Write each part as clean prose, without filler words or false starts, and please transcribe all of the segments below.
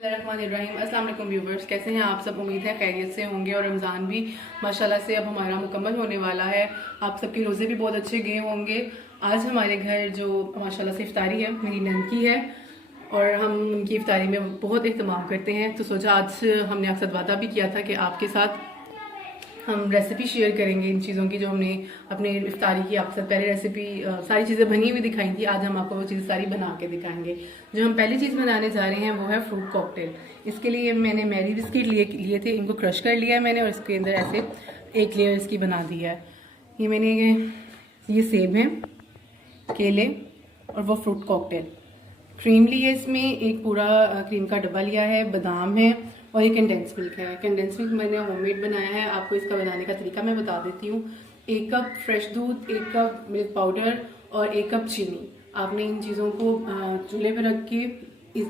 अस्सलाम वालेकुम व्यूवर्स, कैसे हैं आप सब। उम्मीद है खैरियत से होंगे और रमज़ान भी माशाल्लाह से अब हमारा मुकम्मल होने वाला है। आप सबके रोज़े भी बहुत अच्छे गए होंगे। आज हमारे घर जो माशाल्लाह से इफ्तारी है मेरी नन की है और हम उनकी इफ्तारी में बहुत एहतमाम करते हैं। तो सोचा आज हमने आपसे वादा भी किया था कि आपके साथ हम रेसिपी शेयर करेंगे इन चीज़ों की जो हमने अपने इफ्तारी की आपसे पहले रेसिपी सारी चीज़ें बनी हुई दिखाई थी। आज हम आपको वो चीज़ सारी बना के दिखाएंगे। जो हम पहली चीज़ बनाने जा रहे हैं वो है फ्रूट कॉकटेल। इसके लिए मैंने मैरी बिस्किट लिए थे, इनको क्रश कर लिया है मैंने और इसके अंदर ऐसे एक लेयर इसकी बना दी है। ये मैंने ये सेब हैं, केले और वो फ्रूट कॉकटेल। क्रीम ली है, इसमें एक पूरा क्रीम का डब्बा लिया है, बादाम है और ये कंडेंस मिल्क है। कंडेंस मिल्क मैंने होममेड बनाया है, आपको इसका बनाने का तरीका मैं बता देती हूँ। 1 कप फ्रेश दूध, 1 कप मिल्क पाउडर और 1 कप चीनी। आपने इन चीज़ों को चूल्हे पर रख के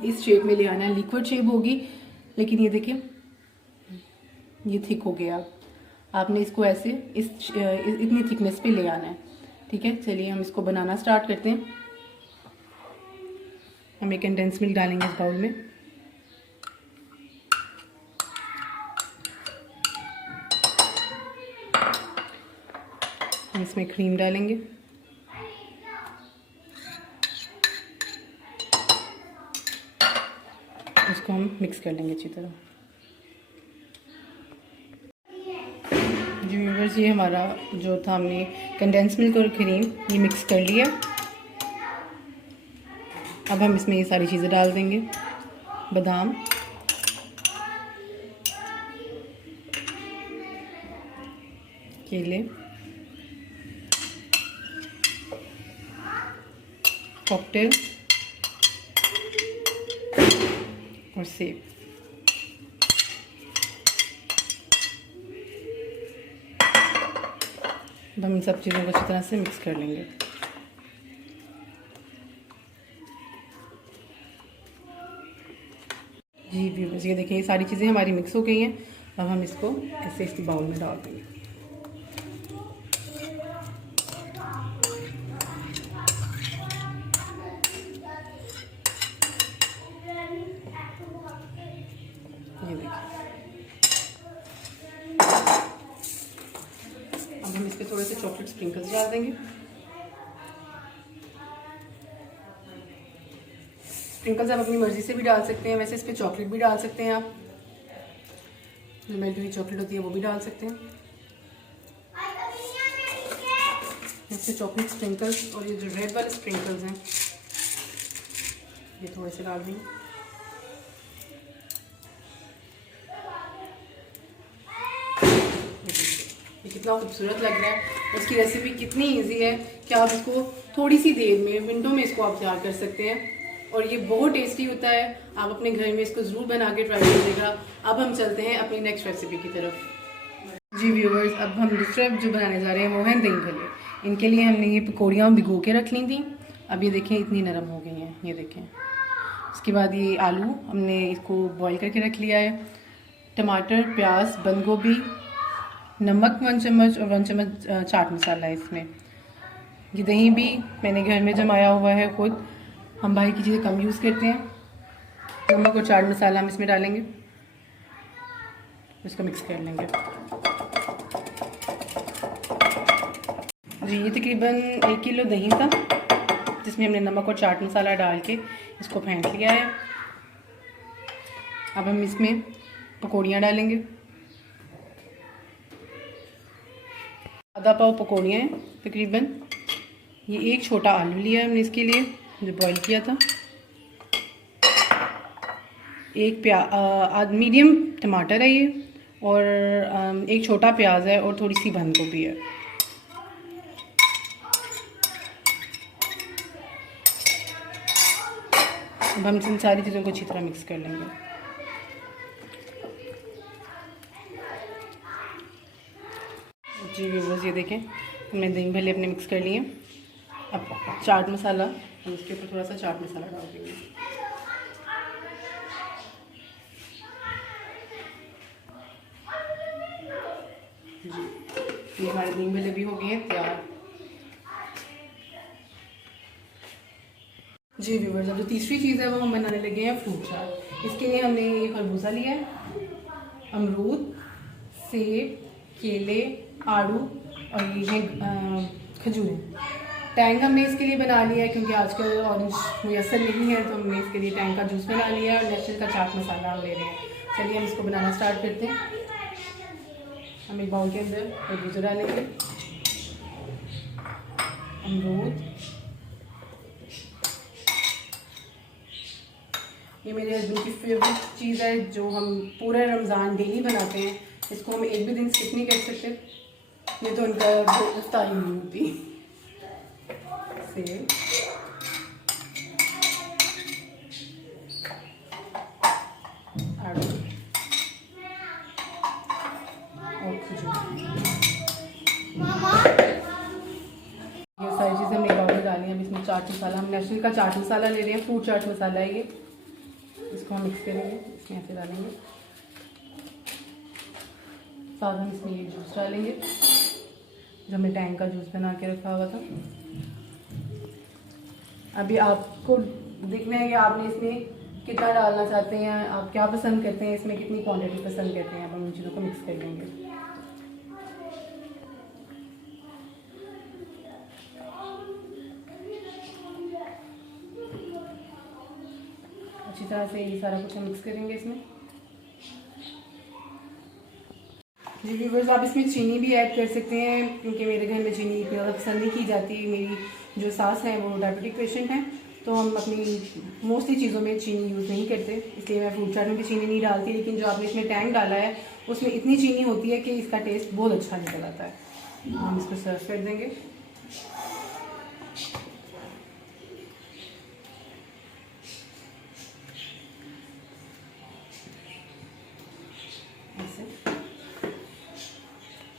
इस शेप में ले आना है। लिक्विड शेप होगी, लेकिन ये देखिए ये थिक हो गया। आपने इसको ऐसे इतनी थिकनेस पे ले आना है। ठीक है, चलिए हम इसको बनाना स्टार्ट करते हैं। हम एक कंडेंस मिल्क डालेंगे इस बाउल में। हम इसमें क्रीम डालेंगे। इसको हम मिक्स कर लेंगे अच्छी तरह। जी व्यूअर्स, ये हमारा जो था हमने कंडेंस मिल्क और क्रीम ये मिक्स कर लिया। अब हम इसमें ये सारी चीज़ें डाल देंगे। बादाम, केले, कॉकटेल और सेब। अब हम इन सब चीज़ों को अच्छी तरह से मिक्स कर लेंगे। जी व्यूअर्स, ये देखिए ये सारी चीज़ें हमारी मिक्स हो गई हैं। अब हम इसको ऐसे इस बाउल में डाल देंगे। ये देखिए, अब हम इस पे थोड़े से चॉकलेट स्प्रिंकल्स डाल देंगे। स्प्रिंकल्स आप अपनी मर्ज़ी से भी डाल सकते हैं, वैसे इस पर चॉकलेट भी डाल सकते हैं। आप जो मेल्ट हुई चॉकलेट होती है वो भी डाल सकते हैं। इससे चॉकलेट स्प्रिंकल्स और ये जो रेड वाले स्प्रिंकल्स हैं ये थोड़े से डाल देंगे। ये कितना खूबसूरत लग रहा है। उसकी रेसिपी कितनी इजी है कि आप इसको थोड़ी सी देर में मिनटों में इसको आप तैयार कर सकते हैं और ये बहुत टेस्टी होता है। आप अपने घर में इसको ज़रूर बना के ट्राई कीजिएगा। अब हम चलते हैं अपनी नेक्स्ट रेसिपी की तरफ। जी व्यूवर्स, अब हम दूसरा जो बनाने जा रहे हैं वो है दही भल्ले। इनके लिए हमने ये पकौड़ियाँ भिगो के रख ली थी। अब ये देखें इतनी नरम हो गई हैं, ये देखें। उसके बाद ये आलू हमने इसको बॉईल करके रख लिया है। टमाटर, प्याज, बंद गोभी, नमक 1 चम्मच और 1 चम्मच चाट मसाला है इसमें। ये दही भी मैंने घर में जमाया हुआ है खुद। हम बाहर की चीज़ें कम यूज़ करते हैं। नमक और चाट मसाला हम इसमें डालेंगे, इसको मिक्स कर लेंगे। जी ये तकरीबन 1 किलो दही था जिसमें हमने नमक और चाट मसाला डाल के इसको फेंट लिया है। अब हम इसमें पकौड़ियाँ डालेंगे। आधा पाव पकौड़ियाँ हैं तकरीबन। ये एक छोटा आलू लिया है हमने इसके लिए जो बॉईल किया था। एक मीडियम टमाटर है ये और एक छोटा प्याज है और थोड़ी सी बंद गोभी है। अब हम इन सारी चीज़ों को अच्छी तरह मिक्स कर लेंगे। जी व्यूअर्स, ये देखें हमने दही भल्ले अपने मिक्स कर लिए। अब चाट मसाला, हम इसके ऊपर थोड़ा सा चाट मसाला डाल देंगे। जी ये हमारे दही भल्ले भी हो गए हैं तैयार। जी व्यूअर्स, अब जो तीसरी चीज़ है वो हम बनाने लगे हैं फ्रूट चाट। इसके लिए हमने ये खरबूजा लिया है, अमरूद, सेब, केले, आड़ू और ये है खजूर। टैंग हमने इसके लिए बना लिया है क्योंकि आजकल ऑरेंज मुयसर नहीं है, तो हमने इसके लिए टैंग का जूस बना लिया है और नेचुरल का चाट मसाला हम ले रहे हैं। चलिए हम इसको बनाना स्टार्ट करते हैं। हम एक बाउल के अंदर खरबूजा डालेंगे, अमरूद, ये मेरे हस्बैंड की फेवरेट चीज़ है जो हम पूरा रमज़ान डेली बनाते हैं। इसको हम एक भी दिन स्किप नहीं कर सकते, ये तो उनका इफ्तारी नहीं होती। सेब, आड़ू और खजूर, ये सारी चीज़ें हमने बाउल में डाली हैं। अब इसमें चाट मसाला, हम नेचुरल का चाट मसाला ले रहे हैं, फ्रूट चाट मसाला है ये। इसको हम मिक्स करेंगे, इसमें ऐसे डालेंगे, साथ हम इसमें ये जूस डालेंगे जो हमने टैंग का जूस बना के रखा हुआ था। अभी आपको देखना है कि आपने इसमें कितना डालना चाहते हैं, आप क्या पसंद करते हैं, इसमें कितनी क्वांटिटी पसंद करते हैं। अब हम उन चीज़ों को मिक्स कर लेंगे। अच्छी तरह से ये सारा कुछ हम मिक्स करेंगे इसमें। जी व्यूअर्स, आप इसमें चीनी भी ऐड कर सकते हैं क्योंकि मेरे घर में चीनी ज़्यादा पसंद नहीं की जाती। मेरी जो सास हैं वो डायबिटिक पेशेंट हैं, तो हम अपनी मोस्टली चीज़ों में चीनी यूज़ नहीं करते, इसलिए मैं फ्रूट चाट में भी चीनी नहीं डालती। लेकिन जो आपने इसमें टैंग डाला है उसमें इतनी चीनी होती है कि इसका टेस्ट बहुत अच्छा निकल आता है। हम इसको सर्व कर देंगे।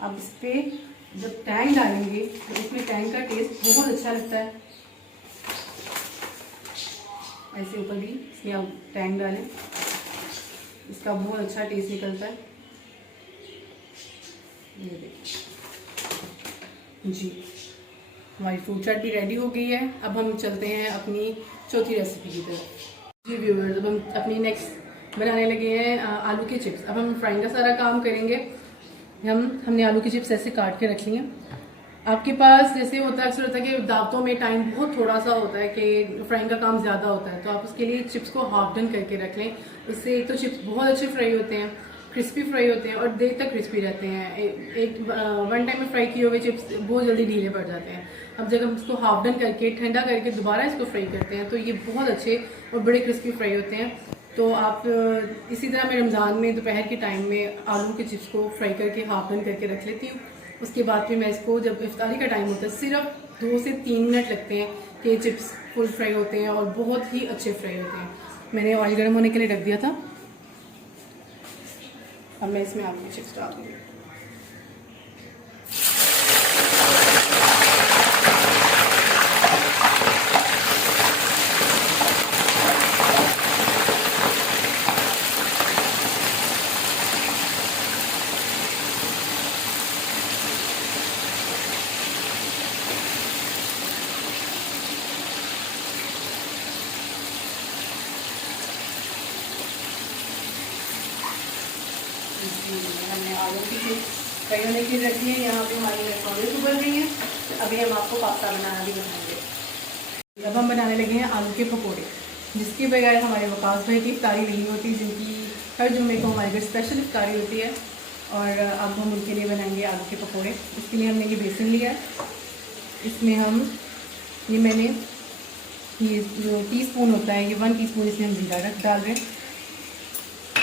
अब इस पर जब टैंग डालेंगे तो इसमें टैंग का टेस्ट बहुत अच्छा लगता है। ऐसे ऊपर भी इसमें आप टैंग डालें, इसका बहुत अच्छा टेस्ट निकलता है। ये देखिए जी, हमारी फ्रूट चाट भी रेडी हो गई है। अब हम चलते हैं अपनी चौथी रेसिपी की तरफ। जी व्यूअर्स, अब हम अपनी नेक्स्ट बनाने लगे हैं आलू के चिप्स। अब हम फ्राइंग का सारा काम करेंगे। हमने आलू की चिप्स ऐसे काट के रख ली हैं। आपके पास जैसे होता है, अक्सर होता है कि दावतों में टाइम बहुत थोड़ा सा होता है कि फ्राइंग का काम ज़्यादा होता है, तो आप उसके लिए चिप्स को हाफ डन करके रख लें। इससे एक तो चिप्स बहुत अच्छे फ्राई होते हैं, क्रिस्पी फ्राई होते हैं और देर तक क्रिस्पी रहते हैं। वन टाइम में फ्राई किए हुए चिप्स बहुत जल्दी ढीले पड़ जाते हैं। अब जब हम इसको हाफ डन करके ठंडा करके दोबारा इसको फ्राई करते हैं तो ये बहुत अच्छे और बड़े क्रिस्पी फ्राई होते हैं। तो आप इसी तरह मैं रमज़ान में दोपहर के टाइम में आलू के चिप्स को फ्राई करके हाफ डन करके रख लेती हूँ। उसके बाद फिर मैं इसको, जब इफ्तारी का टाइम होता है, सिर्फ 2 से 3 मिनट लगते हैं कि चिप्स फुल फ्राई होते हैं और बहुत ही अच्छे फ्राई होते हैं। मैंने ऑयल गर्म होने के लिए रख दिया था। अब मैं इसमें आलू के चिप्स डाल दूँगी। हमने आलू की चिप्स फ्राई होने की रख दी है। यहाँ पे हमारी नूडल्स उबल रही हैं। अभी हम आपको पास्ता बनाना भी बताएंगे। अब हम बनाने लगे हैं आलू के पकोड़े, जिसके बगैर हमारे वकास भाई की इफ्तारी नहीं होती, जिनकी हर जुम्मे को हमारे घर स्पेशल इफ्तारी होती है। और अब हम उनके लिए बनाएंगे आलू के पकोड़े। इसके लिए हमने ये बेसन लिया है, इसमें हम मैंने ये जो टीस्पून होता है, ये 1 टीस्पून इसमें हम जीरा डाल रहे हैं।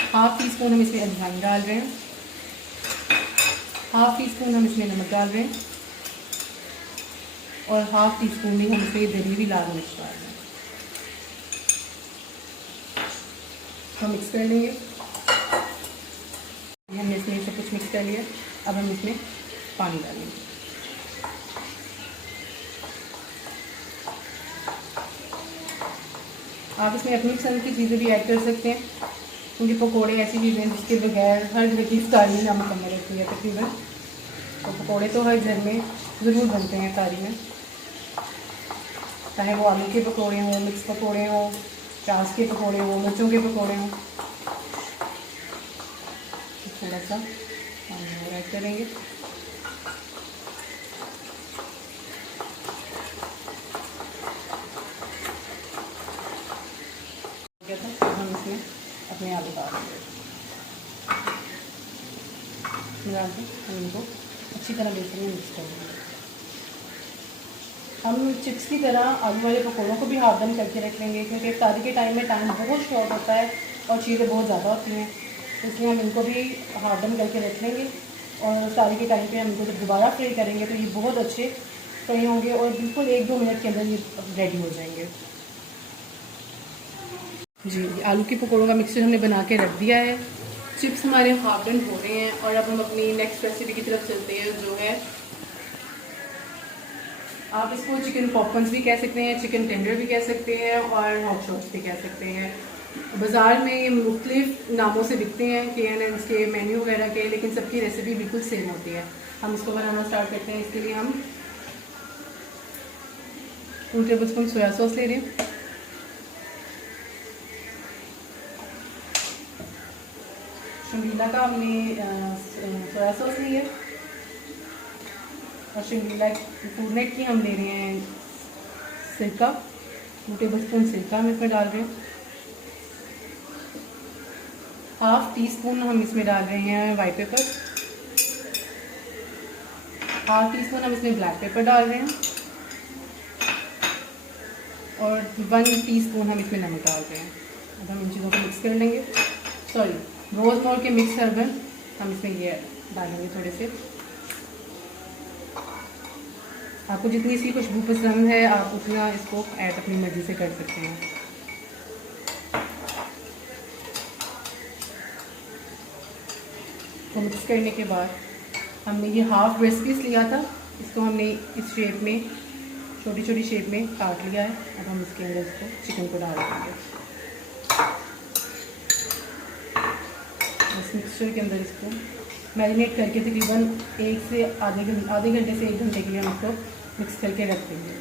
हाफ टी स्पून हम इसमें अजवाइन डाल रहे हैं। हाफ टी स्पून हम इसमें नमक डाल रहे हैं और हाफ टी स्पून में हम इसमें दरी हुई लाल मिर्च डाल रहे हैं। हम मिक्स कर लेंगे। हमने इसमें सब कुछ मिक्स कर लिया। अब हम इसमें पानी डालेंगे। आप इसमें अपनी पसंद की चीज़ें भी ऐड कर सकते हैं, क्योंकि पकोड़े ऐसी चीज़ें हैं जिसके बगैर हर घर की इफ्तारी नामुकम्मल रहती है तकरीबन। तो पकोड़े तो हर घर में ज़रूर बनते हैं इफ्तारी में, चाहे वो आलू के पकोड़े हों, मिक्स पकोड़े हों, प्याज के पकौड़े हों, मिर्चों के पकौड़े हों। थोड़ा सा हम ऐड करेंगे। हम इसमें अपने आलू डाल देंगे, डाल के हम इनको अच्छी तरह बेसन में मिक्स कर देंगे। हम चिप्स की तरह आलू वाले पकौड़ों को भी हाफ दम करके रख लेंगे, क्योंकि इफ्तारी के टाइम में टाइम बहुत शॉर्ट होता है और चीज़ें बहुत ज़्यादा होती हैं, इसलिए हम इनको भी हाफ दम करके रख लेंगे। और इफ्तारी के टाइम पे हम इनको जब दोबारा फ्राई करेंगे तो ये बहुत अच्छे फ्राई होंगे और बिल्कुल 1-2 मिनट के अंदर ये रेडी हो जाएंगे। जी, आलू के पकौड़ों का मिक्सचर हमने बना के रख दिया है। चिप्स हमारे हाफ डन हो रहे हैं और अब हम अपनी नेक्स्ट रेसिपी की तरफ चलते हैं, जो है आप इसको चिकन पॉपकॉर्न्स भी कह सकते हैं, चिकन टेंडर भी कह सकते हैं और हॉट शॉट्स भी कह सकते हैं। बाज़ार में ये मुख्तलिफ नामों से बिकते हैं, KNN के मेन्यू वगैरह के, लेकिन सबकी रेसिपी बिल्कुल सेम होती है। हम इसको बनाना स्टार्ट करते हैं। इसके लिए हम 2 टेबलस्पून सोया सॉस ले रहे हैं। शंगीला का हमने सोया सॉस ली है और शंगीला फूडनेट की हम ले रहे हैं सिरका, 2 टेबलस्पून सिरका हम इसमें डाल रहे हैं। हाफ टी स्पून हम इसमें डाल रहे हैं white paper, half tea spoon हम इसमें ब्लैक पेपर डाल रहे हैं और 1 टीस्पून हम इसमें नमक डाल रहे हैं। अब हम इन चीज़ों को मिक्स कर लेंगे। रोज़मोर के मिक्स हर्बल हम इसमें ये डालेंगे थोड़े से। आपको जितनी इसकी खुशबू पसंद है आप उतना इसको ऐड अपनी मर्ज़ी से कर सकते हैं। तो मिक्स करने के बाद हमने ये हाफ ब्रेस्ट पीस लिया था, इसको हमने इस शेप में, छोटी छोटी शेप में काट लिया है। अब हम इसके अंदर इसको चिकन को डाल देंगे। इस मिक्सचर के अंदर इसको मैरिनेट करके तकरीबन 1 से आधे घंटे से 1 घंटे के लिए हम इसको मिक्स करके रख देंगे।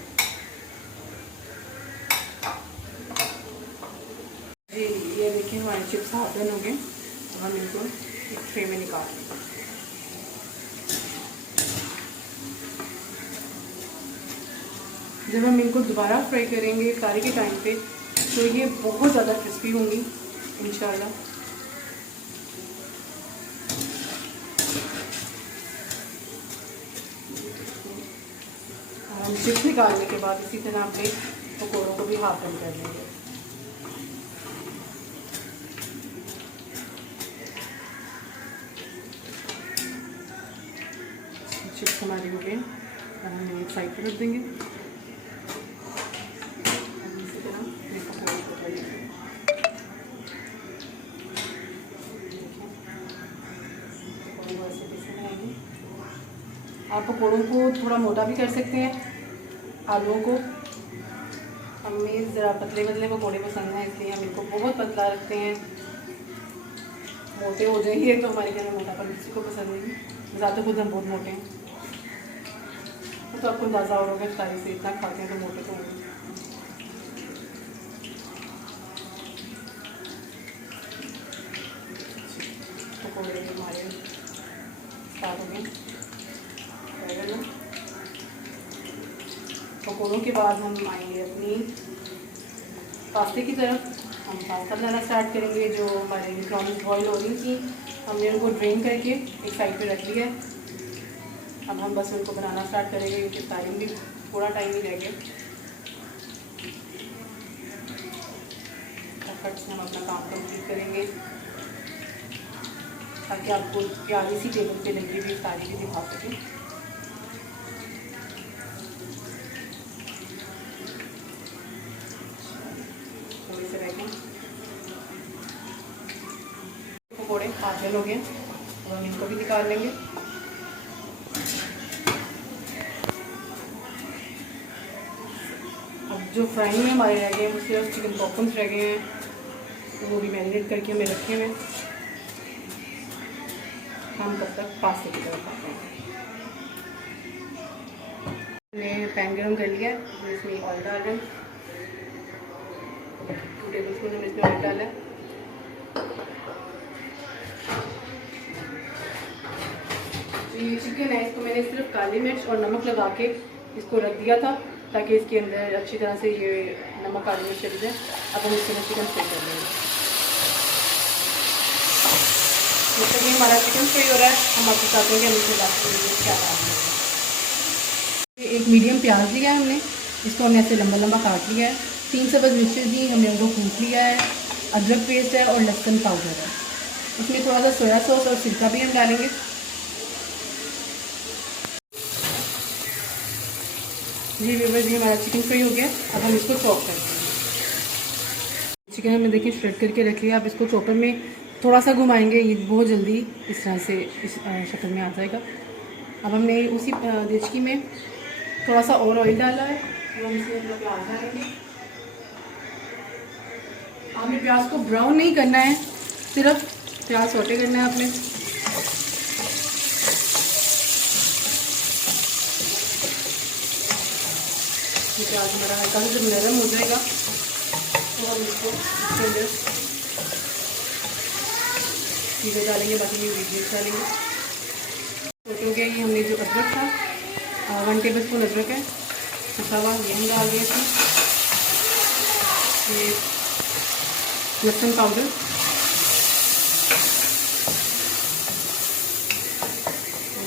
ये देखिए हमारे चिप्स हाफ डन हो गए। अब हम इनको एक ट्रे में निकाल लेंगे। जब हम इनको दोबारा फ्राई करेंगे इफ्तारी के टाइम पे तो ये बहुत ज़्यादा क्रिस्पी होंगी इंशाल्लाह। हम चिप्स निकालने के बाद इसी तरह अपने पकौड़ों को भी हाफ डन कर लेंगे। चिप्स हमारी हो गए, हम एक साइड पर रख देंगे। इसी तरह अपने पकौड़ों को कर लेंगे। आप पकौड़ों को थोड़ा मोटा भी कर सकते हैं। आलूओं को हमें ज़रा पतले पतले पकौड़े पसंद हैं, इसलिए हम इनको बहुत पतला रखते हैं। मोटे हो जाएंगे तो हमारे घर में मोटापन किसी को पसंद नहीं। ज़्यादा खुद हम बहुत मोटे हैं, तो आपको अंदाज़ा हो होगा इफ्तारी से इतना खाते हैं तो मोटे तो होंगे। पकौड़े हमारे स्टार्ट हो गए। पकौड़ों के बाद हम आएंगे अपनी पास्ते की तरफ। हम पास्ता बनाना स्टार्ट करेंगे। जो हमारे प्रॉन्स बॉयल हो रही थी हमने उनको ड्रेन करके एक साइड पे रख लिया है। अब हम बस उनको बनाना स्टार्ट करेंगे, क्योंकि टाइम भी थोड़ा टाइम ही रह गया। फट से हम अपना काम कंप्लीट करेंगे ताकि आपको प्यारी सी टेबल पे लगी हुई इफ्तारी भी दिखा सकें। थोड़ी से रह गए पकौड़े हाफ डन हो गए, अब हम इनको भी निकाल लेंगे। अब जो फ्राई में हमारे रह गए हैं उसके बाद चिकन पॉपकॉर्न्स रह गए हैं, तो वो भी मैरिनेट करके हमें रखे हुए। हम तब तक पास्ते की तरफ आते हैं। मैंने पैन गरम कर लिया है, इसमें ऑयल डाल रहे हैं। 2 टेबलस्पून हमने इसमें ऑयल डाला है। ये चिकन है, इसको मैंने सिर्फ काली मिर्च और नमक लगा के इसको रख दिया था ताकि इसके अंदर अच्छी तरह से ये नमक काली मिर्च चली जाए। अब हम इसके अंदर चिकन फ्राई कर लेंगे। जब तक ये हमारा चिकन फ्राई हो रहा है हम आपको बताते हैं कि हम इसमें बाकी क्या डालना है। एक मीडियम प्याज लिया है हमने, इसको हमने ऐसे लंबा लंबा काट लिया है। 3 सब्ज़ मिर्ची दी, हमने उनको कूट लिया है। अदरक पेस्ट है और लहसुन पाउडर है। इसमें थोड़ा सा सोया सॉस और सिरका भी हम डालेंगे। जी व्यूअर्स, ये हमारा चिकन फ्राई हो गया। अब हम इसको चॉप करते हैं। चिकन हमने देखिए श्रेड करके रख लिया। अब इसको चॉपर में थोड़ा सा घुमाएंगे, ये बहुत जल्दी इस तरह से इस शक्ल में आ जाएगा। अब हमने उसी देचकी में थोड़ा सा और ऑयल डाला है, तो हम इसमें प्याज डालेंगे। हमें प्याज को ब्राउन नहीं करना है, सिर्फ प्याज सौटे करना है आपने। प्याज हमारा हल्का सा जब नरम हो जाएगा तो हम इसको इसके अंदर चीज़ें डालेंगे, बाकी ये इंग्रीडियंट्स डालेंगे। तो क्या ये हमने जो अदरक था 1 टेबलस्पून अदरक है पिसा हुआ, ये हम डाल दिए इसमें। ये लहसुन पाउडर,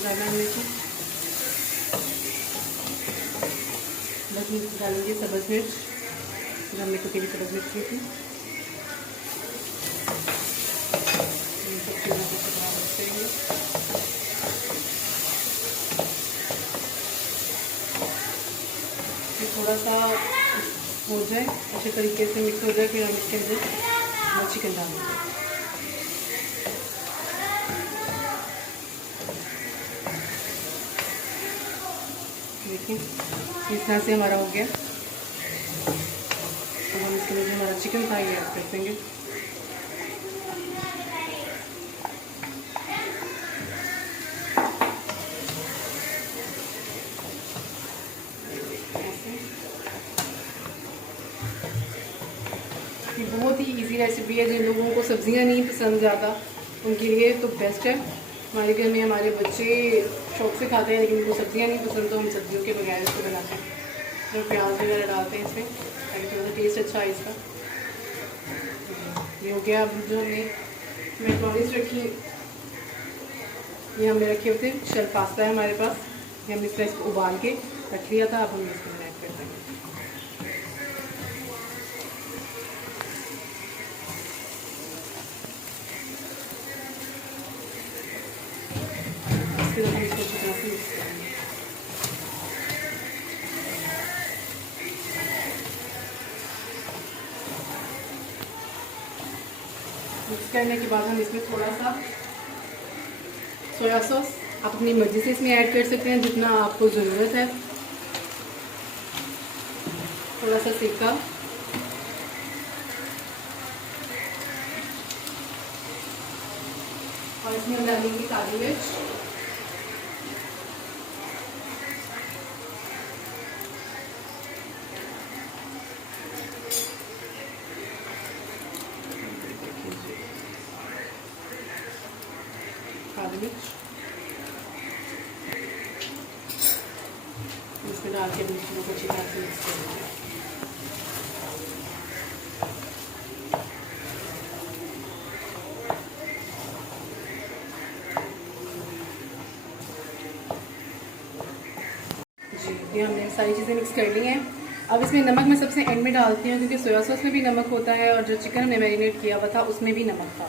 डालना हमने इसमें। डालेंगे सब्ज़ मिर्च, जो हमने कुटी हुई सब्ज़ मिर्च की थी। थोड़ा सा हो जाए, अच्छे तरीके से मिक्स हो जाए, फिर हम इसके अंदर चिकन डालेंगे। देखिए इस तरह से हमारा हो गया। अब हम इसके अंदर जो हमारा चिकन था ये ऐड कर देंगे। ये बहुत ही इजी रेसिपी है। जिन लोगों को सब्जियां नहीं पसंद ज़्यादा उनके लिए तो बेस्ट है। हमारे घर में हमारे बच्चे शौक से खाते हैं, लेकिन उनको सब्जियां नहीं पसंद, तो हम सब्जियों के बगैर इसको बनाते हैं। तो प्याज वगैरह डालते हैं इसमें ताकि थोड़ा सा टेस्ट अच्छा है इसका। ये हो गया। अब जो हमने मैक्रोनीज रखी, ये हमने रखे हुए थे, शेल पास्ता है हमारे पास, ये हमने इसको उबाल के रख लिया था। अब हम इसको ऐड कर देंगे। इसके बाद हम इसको अच्छी तरह से मिक्स करेंगे। मिक्स करने के बाद हम इसमें थोड़ा सा सोया सॉस आप अपनी मर्जी से इसमें ऐड कर सकते हैं, जितना आपको ज़रूरत है। थोड़ा सा सिरका, और इसमें हम डालेंगे काली मिर्च, काली मिर्च इसमें डाल के मिर्चों को अच्छी तरह से मिक्स करेंगे। जी ये हमने सारी चीज़ें मिक्स कर ली हैं। अब इसमें नमक मैं सबसे एंड में डालती हूँ, क्योंकि सोया सॉस में भी नमक होता है और जो चिकन हमने मैरिनेट किया हुआ था उसमें भी नमक था।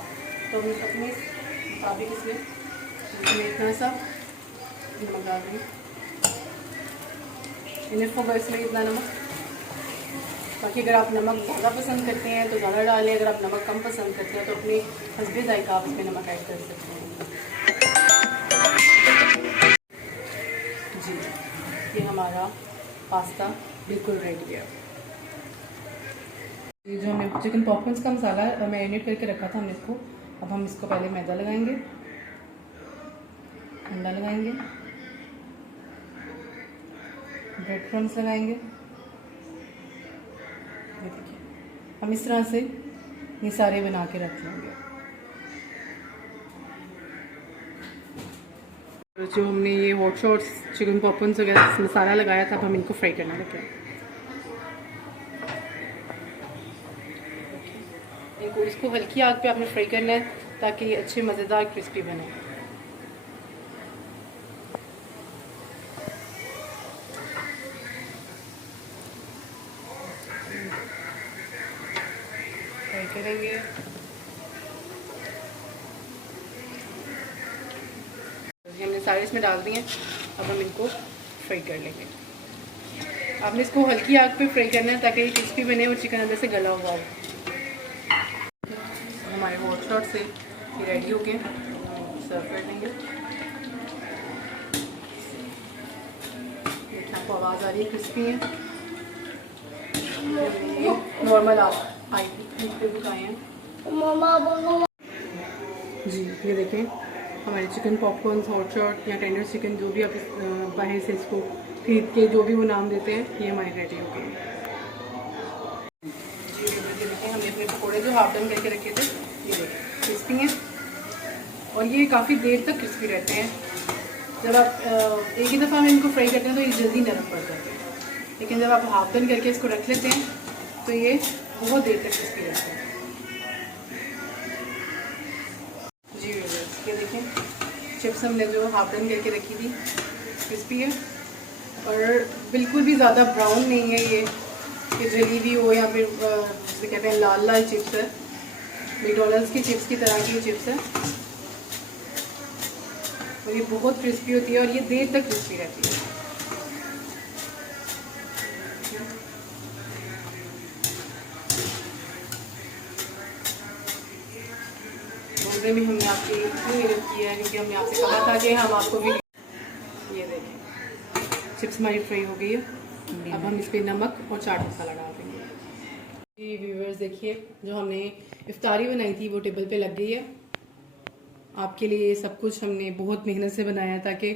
तो हम अपने मुताबिक इसमें इतना सा नमक डाल देंगे। इनफ होगा इसमें इतना नमक। बाकी अगर आप नमक ज़्यादा पसंद करते हैं तो ज़्यादा डालें, अगर आप नमक कम पसंद करते हैं तो अपने हस्बे जायका आप इसमें नमक ऐड कर सकते हैं। जी ये हमारा पास्ता बिल्कुल रेडी है। ये जो हमने चिकन पॉपकॉर्न्स का मसाला मैरिनेट करके रखा था हमने इसको, अब हम इसको पहले मैदा लगाएंगे, अंडा लगाएंगे, ब्रेड क्रम्स लगाएंगे। ये देखिए हम इस तरह से ये सारे बना के रख लेंगे। जो हमने ये हॉट शॉट्स चिकन पॉपकॉर्न्स वगैरह मसाला लगाया था, अब हम इनको फ्राई करना लगे। इनको इसको हल्की आग पे आपने फ्राई करना है ताकि ये अच्छे मज़ेदार क्रिस्पी बने। फ्राई करेंगे। हमने सारे इसमें डाल दिए, अब हम इनको फ्राई कर लेंगे। आपने इसको हल्की आग पे फ्राई करना है ताकि ये क्रिस्पी बने और चिकन अंदर से गला हुआ हो। हमारे हॉट शॉट से ये रेडी हो गए, सर्व कर देंगे। देखिए आपको आवाज़ आ रही है, क्रिस्पी है। नॉर्मल आप आई पे बुझाए हैं जी। ये देखें हमारे चिकन पॉपकॉर्न, हॉट शॉट या टेंडर चिकन, जो भी आप बाहर से इसको खरीद के जो भी वो नाम देते हैं, ये हमारे रेडी हो गए जी। ये देखें हमने अपने पकौड़े जो हाफ डन करके रखे थे, ये देखें क्रिस्पी हैं और ये काफ़ी देर तक क्रिस्पी रहते हैं। जब आप एक ही दफ़ा में इनको फ्राई करते हैं तो ये जल्दी नरम पड़ जाते हैं, लेकिन जब आप हाफ डन करके इसको रख लेते हैं तो ये बहुत देर तक क्रिस्पी रहते हैं जी। ये देखें चिप्स हमने जो हाफ डन करके रखी थी, क्रिस्पी है और बिल्कुल भी ज़्यादा ब्राउन नहीं है ये कि जली हुई हो या फिर जिसे कहते हैं लाल लाल चिप्स है। मैकडॉनल्ड्स की चिप्स की तरह की चिप्स है और ये बहुत क्रिस्पी होती है और ये देर तक क्रिस्पी रहती है। बोलने में हमने आपकी इतनी मेहनत की है क्योंकि हमने आपसे कहा था कि हम आपको भी। ये देखें चिप्स हमारी फ्राई हो गई है, अब हम इस पर नमक और चाट मसाला डाल देंगे जी। व्यूअर्स देखिए जो हमने इफ्तारी बनाई थी वो टेबल पे लग गई है। आपके लिए ये सब कुछ हमने बहुत मेहनत से बनाया ताकि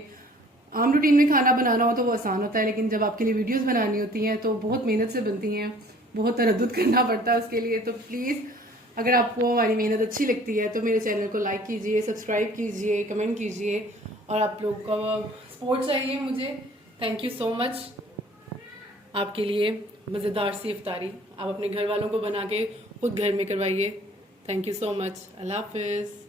आम रूटीन में खाना बनाना हो तो वो आसान होता है, लेकिन जब आपके लिए वीडियोस बनानी होती हैं तो बहुत मेहनत से बनती हैं, बहुत तरद्दुद करना पड़ता है उसके लिए। तो प्लीज़ अगर आपको हमारी मेहनत अच्छी लगती है तो मेरे चैनल को लाइक कीजिए, सब्सक्राइब कीजिए, कमेंट कीजिए और आप लोगों का सपोर्ट चाहिए मुझे। Thank you so much. आपके लिए मज़ेदार सी इफ्तारी आप अपने घर वालों को बना के खुद घर में करवाइए। Thank you so much. अल्लाह हाफिज़।